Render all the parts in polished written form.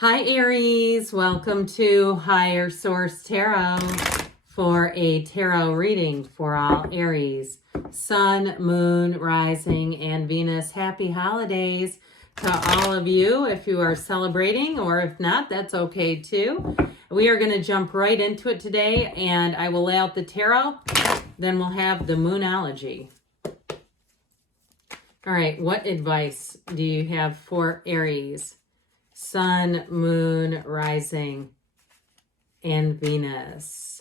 Hi Aries, welcome to Higher Source Tarot for a tarot reading for all Aries. Sun, Moon, Rising, and Venus. Happy holidays to all of you if you are celebrating, or if not, that's okay too. We are going to jump right into it today, and I will lay out the tarot, then we'll have the Moonology. All right, what advice do you have for Aries? Sun, Moon, Rising, and Venus.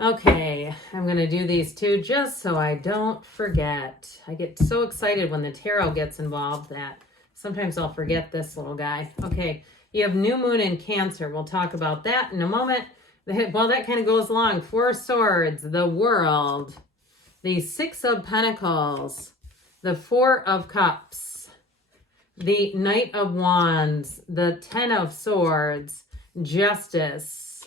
Okay, I'm going to do these two just so I don't forget. I get so excited when the tarot gets involved that sometimes I'll forget this little guy. Okay, you have New Moon in Cancer. We'll talk about that in a moment. Well, that kind of goes along. Four of Swords, the World, the Six of Pentacles, the Four of Cups, the Knight of Wands, the Ten of Swords, Justice,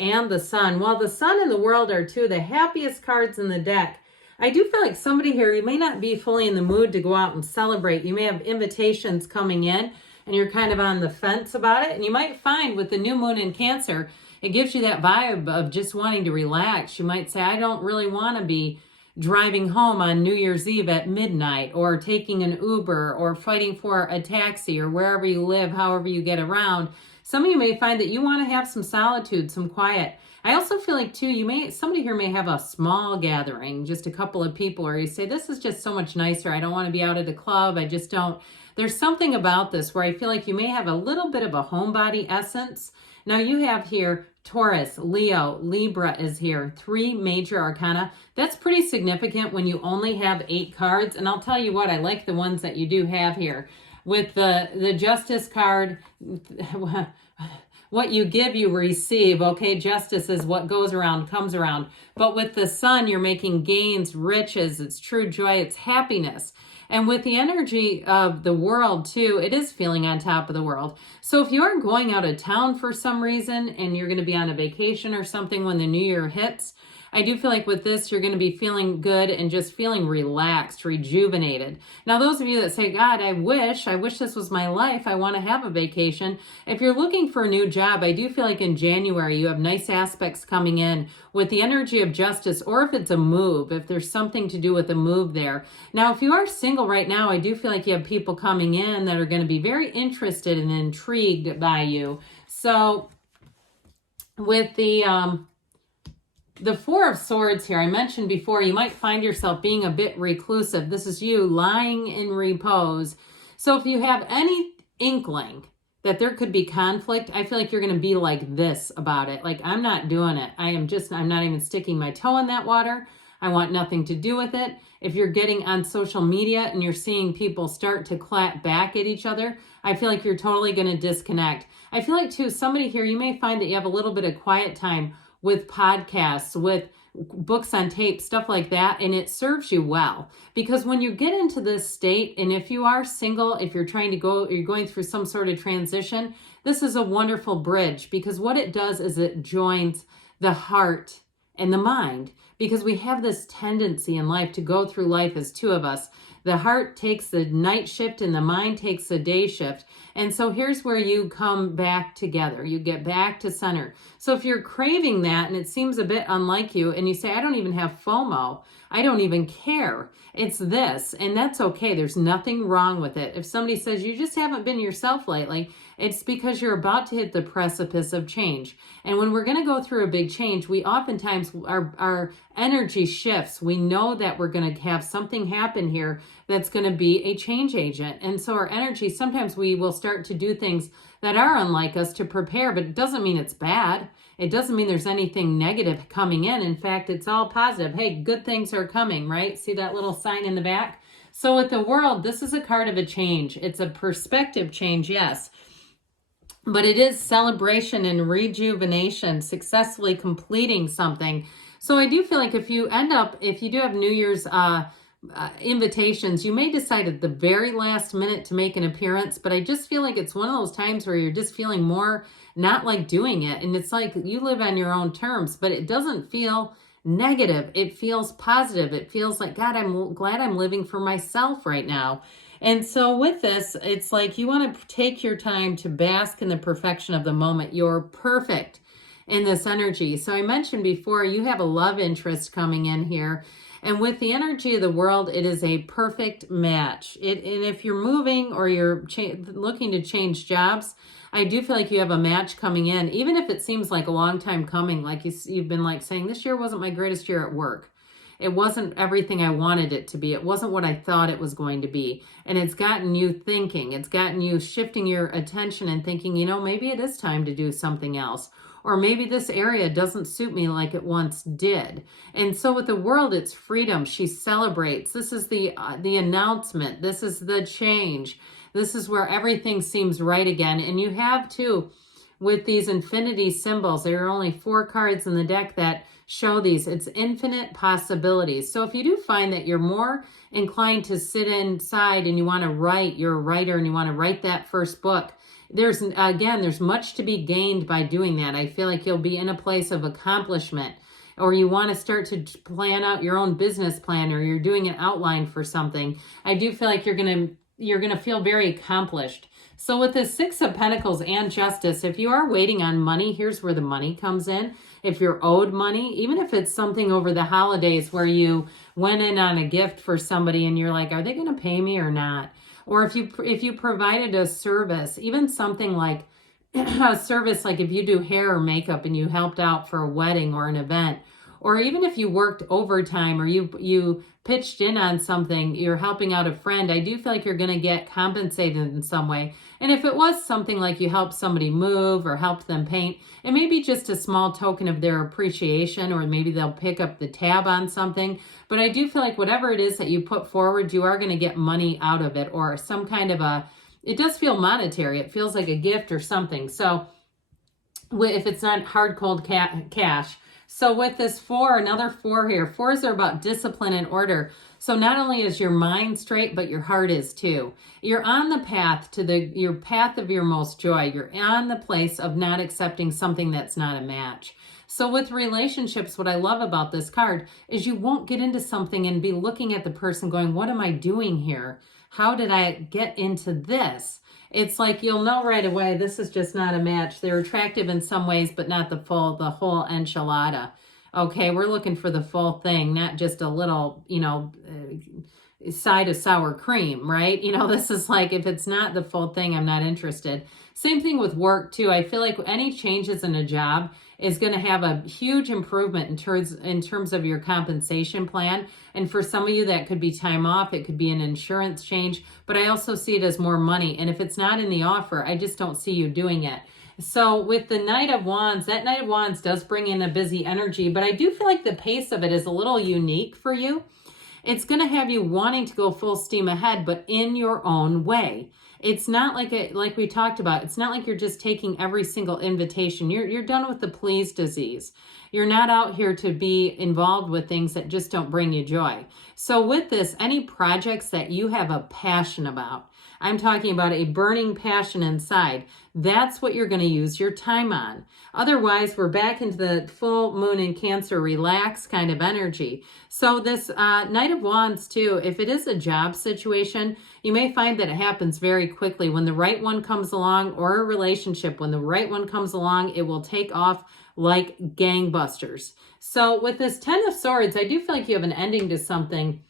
and the Sun. Well, the Sun and the World are two of the happiest cards in the deck. I do feel like somebody here, you may not be fully in the mood to go out and celebrate. You may have invitations coming in and you're kind of on the fence about it. And you might find with the New Moon in Cancer, it gives you that vibe of just wanting to relax. You might say, I don't really want to be driving home on New Year's Eve at midnight, or taking an Uber, or fighting for a taxi, or wherever you live, however you get around. Some of you may find that you want to have some solitude, some quiet. I also feel like too, somebody here may have a small gathering, just a couple of people, or you say, this is just so much nicer. I don't want to be out at the club. I just don't. There's something about this where I feel like you may have a little bit of a homebody essence. Now you have here Taurus, Leo, Libra is here. 3 major arcana. That's pretty significant when you only have 8 cards. And I'll tell you what, I like the ones that you do have here. With the Justice card, what you give, you receive. Okay, justice is what goes around, comes around. But with the Sun, you're making gains, riches, it's true joy, it's happiness. And with the energy of the World too, it is feeling on top of the world. So if you are going out of town for some reason and you're going to be on a vacation or something when the new year hits, I do feel like with this, you're going to be feeling good and just feeling relaxed, rejuvenated. Now, those of you that say, God, I wish this was my life. I want to have a vacation. If you're looking for a new job, I do feel like in January, you have nice aspects coming in with the energy of justice, or if it's a move, if there's something to do with a move there. Now, if you are single right now, I do feel like you have people coming in that are going to be very interested and intrigued by you. So with the Four of Swords here, I mentioned before, you might find yourself being a bit reclusive. This is you lying in repose. So if you have any inkling that there could be conflict, I feel like you're going to be like this about it. Like, I'm not doing it. I'm not even sticking my toe in that water. I want nothing to do with it. If you're getting on social media and you're seeing people start to clap back at each other, I feel like you're totally going to disconnect. I feel like too, somebody here, you may find that you have a little bit of quiet time with podcasts, with books on tape, stuff like that, and it serves you well. Because when you get into this state, and if you are single, if you're you're going through some sort of transition, this is a wonderful bridge, because what it does is it joins the heart and the mind, because we have this tendency in life to go through life as two of us. The heart takes the night shift and the mind takes the day shift. And so here's where you come back together. You get back to center. So if you're craving that and it seems a bit unlike you, and you say, I don't even have FOMO, I don't even care, it's this, and that's okay. There's nothing wrong with it. If somebody says you just haven't been yourself lately, it's because you're about to hit the precipice of change. And when we're going to go through a big change, we oftentimes, our energy shifts. We know that we're going to have something happen here that's going to be a change agent. And so our energy, sometimes we will start to do things that are unlike us to prepare, but it doesn't mean it's bad. It doesn't mean there's anything negative coming in. In fact, it's all positive. Hey, good things are coming, right? See that little sign in the back? So with the World, this is a card of a change. It's a perspective change, yes. But it is celebration and rejuvenation, successfully completing something. So I do feel like if you do have New Year's invitations, you may decide at the very last minute to make an appearance, but I just feel like it's one of those times where you're just feeling more not like doing it. And it's like you live on your own terms, but it doesn't feel negative. It feels positive. It feels like, God, I'm glad I'm living for myself right now. And so with this, it's like you want to take your time to bask in the perfection of the moment. You're perfect in this energy. So I mentioned before, you have a love interest coming in here. And with the energy of the world, it is a perfect match. And if you're moving or you're looking to change jobs, I do feel like you have a match coming in, even if it seems like a long time coming. Like you've been like saying, this year wasn't my greatest year at work. It wasn't everything I wanted it to be. It wasn't what I thought it was going to be. And it's gotten you thinking. It's gotten you shifting your attention and thinking, you know, maybe it is time to do something else. Or maybe this area doesn't suit me like it once did. And so with the world, it's freedom. She celebrates. This is the announcement. This is the change. This is where everything seems right again. And you have too, with these infinity symbols, there are only 4 cards in the deck that show these. It's infinite possibilities. So if you do find that you're more inclined to sit inside and you want to write, you're a writer and you want to write that first book, there's much to be gained by doing that. I feel like you'll be in a place of accomplishment, or you want to start to plan out your own business plan, or you're doing an outline for something. I do feel like you're going to feel very accomplished. So with the 6 of Pentacles and Justice, if you are waiting on money, here's where the money comes in. If you're owed money, even if it's something over the holidays where you went in on a gift for somebody and you're like, are they going to pay me or not? Or if you provided a service, even something like a service, like if you do hair or makeup and you helped out for a wedding or an event, or even if you worked overtime or you pitched in on something, you're helping out a friend, I do feel like you're going to get compensated in some way. And if it was something like you helped somebody move or helped them paint, it may be just a small token of their appreciation, or maybe they'll pick up the tab on something. But I do feel like whatever it is that you put forward, you are going to get money out of it, or some kind of it does feel monetary. It feels like a gift or something. So if it's not hard, cold cash. So with this 4, another 4 here, 4s are about discipline and order. So not only is your mind straight, but your heart is too. You're on the path to your path of your most joy. You're on the place of not accepting something that's not a match. So with relationships, what I love about this card is you won't get into something and be looking at the person going, what am I doing here? How did I get into this? It's like you'll know right away, this is just not a match. They're attractive in some ways, but not the whole enchilada. Okay, we're looking for the full thing, not just a little, side of sour cream, right? This is like, if it's not the full thing, I'm not interested. Same thing with work too. I feel like any changes in a job is going to have a huge improvement in terms of your compensation plan. And for some of you, that could be time off. It could be an insurance change, but I also see it as more money. And if it's not in the offer, I just don't see you doing it. So with the Knight of Wands, that Knight of Wands does bring in a busy energy, but I do feel like the pace of it is a little unique for you. It's going to have you wanting to go full steam ahead, but in your own way. It's not like we talked about, it's not like you're just taking every single invitation. You're done with the please disease. You're not out here to be involved with things that just don't bring you joy. So with this, any projects that you have a passion about, I'm talking about a burning passion inside, that's what you're going to use your time on. Otherwise, we're back into the full moon in Cancer, relax kind of energy. So this Knight of Wands too, if it is a job situation, you may find that it happens very quickly. When the right one comes along, or a relationship, when the right one comes along, it will take off like gangbusters. So with this 10 of Swords, I do feel like you have an ending to something.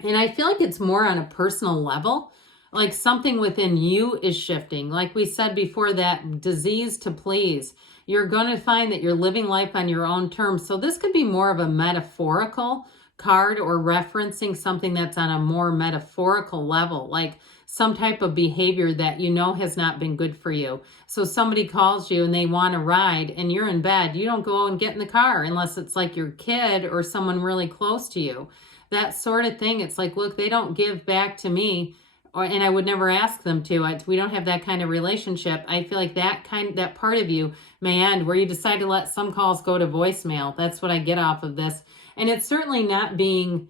And I feel like it's more on a personal level. Like something within you is shifting. Like we said before, that disease to please. You're going to find that you're living life on your own terms. So this could be more of a metaphorical card, or referencing something that's on a more metaphorical level, like some type of behavior that has not been good for you. So somebody calls you and they want a ride and you're in bed. You don't go and get in the car unless it's like your kid or someone really close to you. That sort of thing. It's like, look, they don't give back to me, and I would never ask them to. We don't have that kind of relationship. I feel like that part of you may end where you decide to let some calls go to voicemail. That's what I get off of this. And it's certainly not being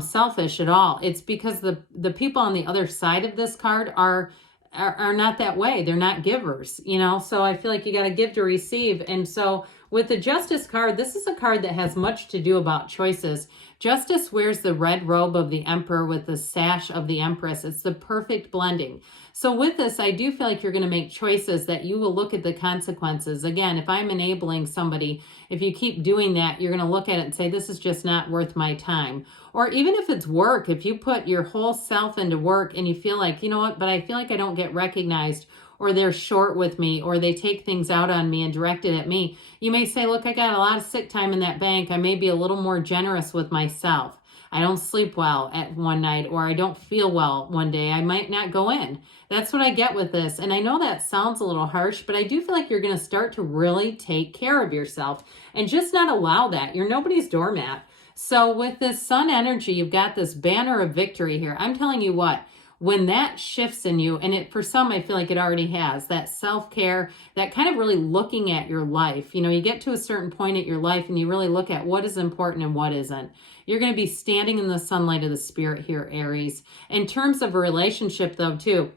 selfish at all. It's because the people on the other side of this card are not that way. They're not givers, So I feel like you got to give to receive. And so With the Justice card, this is a card that has much to do about choices. Justice wears the red robe of the Emperor with the sash of the Empress. It's the perfect blending. So with this, I do feel like you're going to make choices that you will look at the consequences. Again, if I'm enabling somebody, if you keep doing that, you're going to look at it and say, this is just not worth my time. Or even if it's work, if you put your whole self into work and you feel like, you know what, but I feel like I don't get recognized, or they're short with me, or they take things out on me and direct it at me, you may say, look, I got a lot of sick time in that bank. I may be a little more generous with myself. I don't sleep well at one night, or I don't feel well one day. I might not go in. That's what I get with this. And I know that sounds a little harsh, but I do feel like you're going to start to really take care of yourself and just not allow that. You're nobody's doormat. So with this sun energy, you've got this banner of victory here. I'm telling you what, when that shifts in you, and it for some, I feel like it already has, that self-care, that kind of really looking at your life. You know, you get to a certain point at your life and you really look at what is important and what isn't. You're going to be standing in the sunlight of the spirit here, Aries. In terms of a relationship, though, too,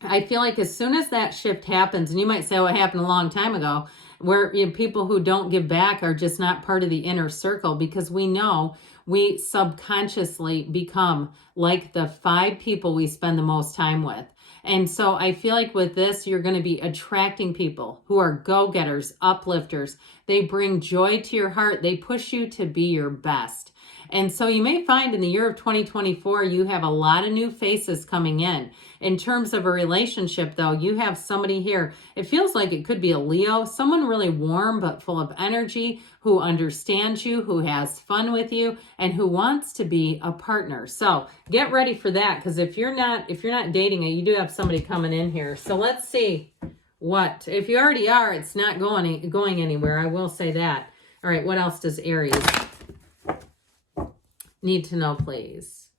I feel like as soon as that shift happens, and you might say, oh, it happened a long time ago, where people who don't give back are just not part of the inner circle, because we know we subconsciously become like the 5 people we spend the most time with. And so I feel like with this, you're going to be attracting people who are go-getters, uplifters. They bring joy to your heart. They push you to be your best. And so you may find in the year of 2024, you have a lot of new faces coming in. In terms of a relationship, though, you have somebody here. It feels like it could be a Leo, someone really warm but full of energy, who understands you, who has fun with you, and who wants to be a partner. So get ready for that, because if you're not dating it, you do have somebody coming in here. So let's see what, if you already are, it's not going anywhere. I will say that. All right, what else does Aries need to know, please?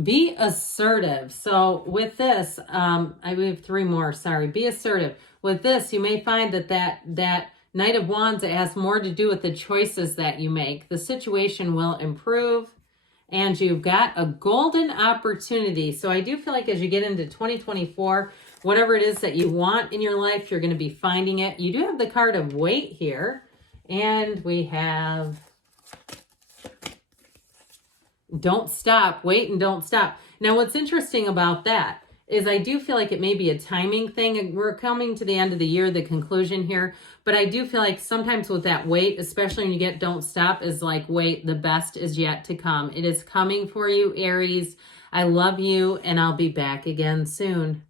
Be assertive. So with this, I have 3 more, sorry. Be assertive. With this, you may find that Knight of Wands, it has more to do with the choices that you make. The situation will improve, and you've got a golden opportunity. So I do feel like as you get into 2024, whatever it is that you want in your life, you're going to be finding it. You do have the card of Wait here, and we have Don't Stop. Wait and don't stop. Now, what's interesting about that is I do feel like it may be a timing thing. We're coming to the end of the year, the conclusion here, but I do feel like sometimes with that wait, especially when you get don't stop, is like, wait, the best is yet to come. It is coming for you, Aries. I love you, and I'll be back again soon.